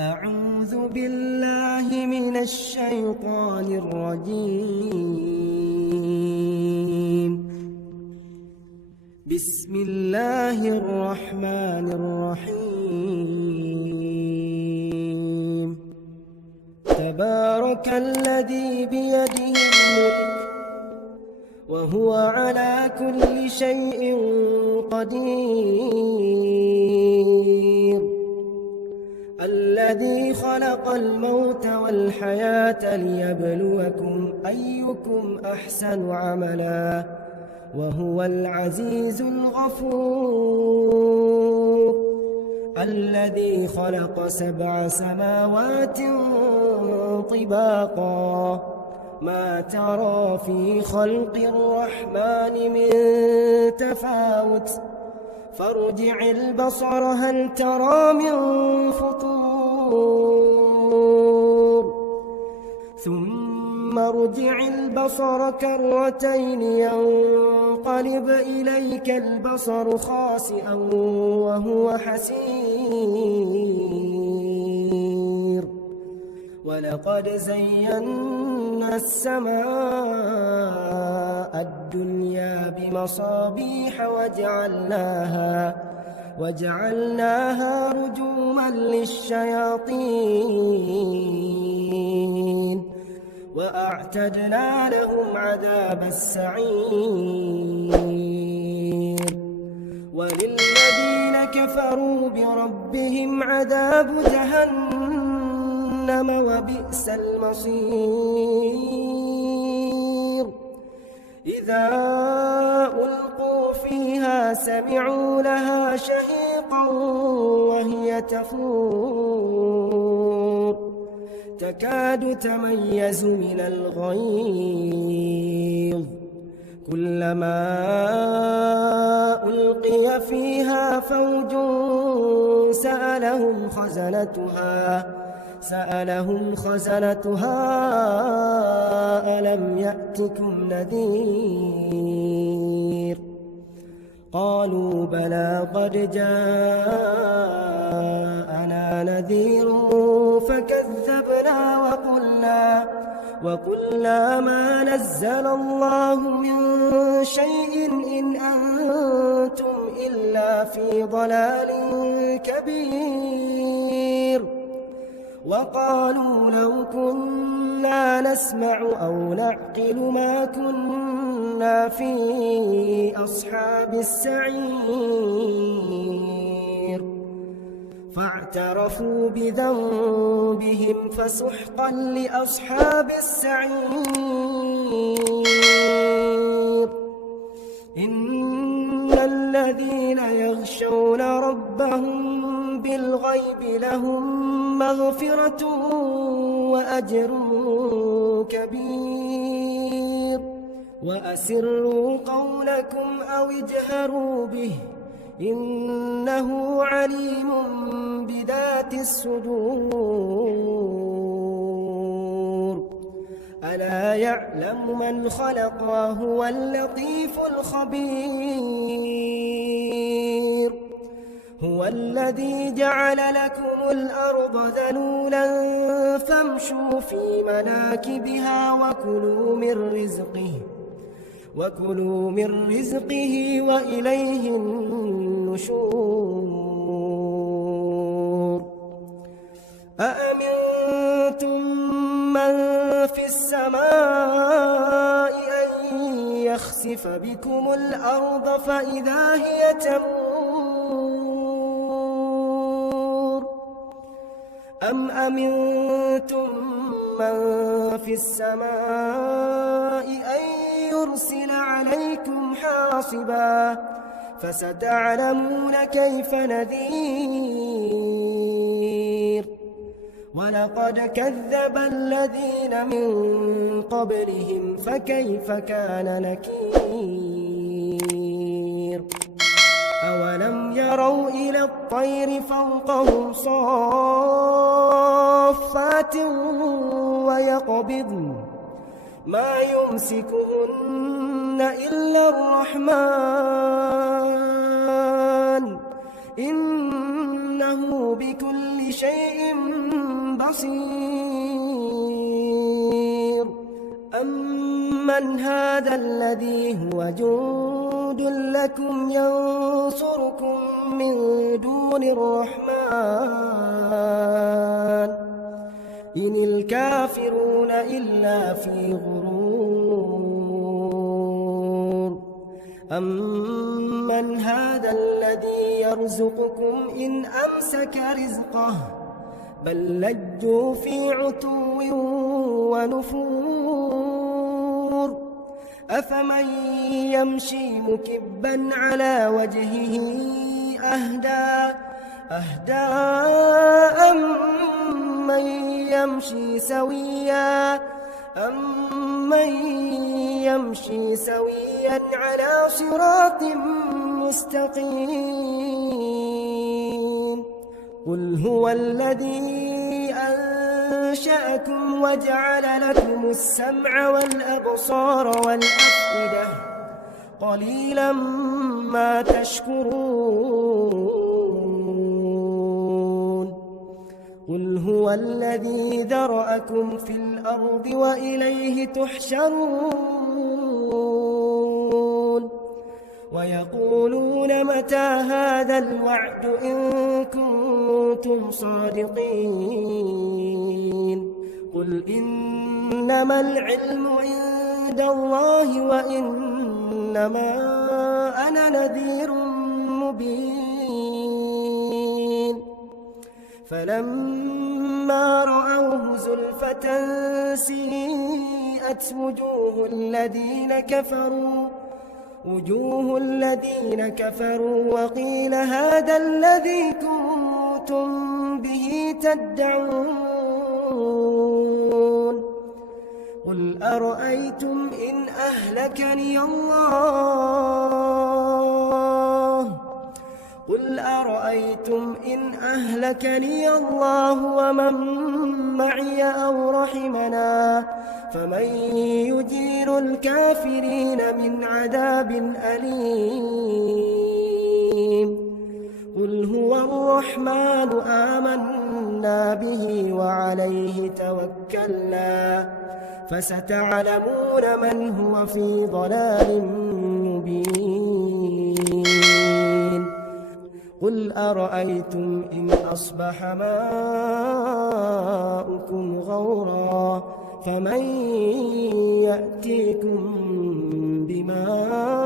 أعوذ بالله من الشيطان الرجيم. بسم الله الرحمن الرحيم. تبارك الذي بيده الملك وهو على كل شيء قدير. الذي خلق الموت والحياة ليبلوكم أيكم أحسن عملا وهو العزيز الغفور. الذي خلق 7 سماوات طباقا ما ترى في خلق الرحمن من تفاوت فارجع البصر هل ترى من فطور ثم ارجع البصر كرتين ينقلب إليك البصر خاسئا وهو حسير. ولقد زينا السماء الدنيا بمصابيح وجعلناها رجوما للشياطين وأعتدنا لهم عذاب السعير. وللذين كفروا بربهم عذاب جهنم وبئس المصير. إذا ألقوا فيها سمعوا لها شهيقا وهي تفور تكاد تميز من الغيظ. كلما ألقي فيها فوج سألهم خزنتها ألم يأتكم نذير؟ قالوا بلى قد جاءنا نذير فكذبنا وقلنا ما نزل الله من شيء إن أنتم إلا في ضلال كبير. وقالوا لو كنا نسمع أو نعقل ما كنا في أصحاب السعير. فاعترفوا بذنبهم فسحقا لأصحاب السعير. إن الذين يخشون ربهم بالغيب لهم مغفرة وأجر كبير. وأسروا قولكم أو اجهروا به إنه عليم بذات الصدور. ألا يعلم من خلق وهو اللطيف الخبير. هو الذي جعل لكم الأرض ذلولا فامشوا في مناكبها وكلوا من رزقه وإليه النشور. أأمنتم من في السماء أن يخسف بكم الأرض فإذا هي تمور أم أمنتم من في السماء أن يرسل عليكم حاصبا فستعلمون كيف نذير. ولقد كذب الذين من قبلهم فكيف كان نكير. أولم يروا إلى الطير فوقهم صافات ويقبضن ما يمسكهن إلا الرحمن إنه بكل بكل شيء بصير. أمن هذا الذي هو جند لكم ينصركم من دون الرحمن إن الكافرون إلا في غرور. أمن هذا الذي يرزقكم إن أمسك رزقه بل لجوا في عتو ونفور. أفمن يمشي مكبا على وجهه أهدى أمن يمشي سويا على صراط مستقيم. قل هو الذي أنشأكم وجعل لكم السمع والأبصار والأفئدة قليلا ما تشكرون. قل هو الذي ذرأكم في الأرض وإليه تحشرون. ويقولون متى هذا الوعد إن كنتم صادقين. قل إنما العلم عند الله وإنما أنا نذير مبين. فلما رأوه زلفة سيئت وجوه الذين كفروا وقيل هذا الذي كنتم به تدعون. قل أرأيتم إن أهلكني الله ومن معي أو رحمنا فمن يجير الكافرين من عذاب أليم. قل هو الرحمن آمنا به وعليه توكلنا فستعلمون من هو في ضلال مبين. قل أرأيتم إن أصبح ماؤكم غورا فمن يأتيكم بماء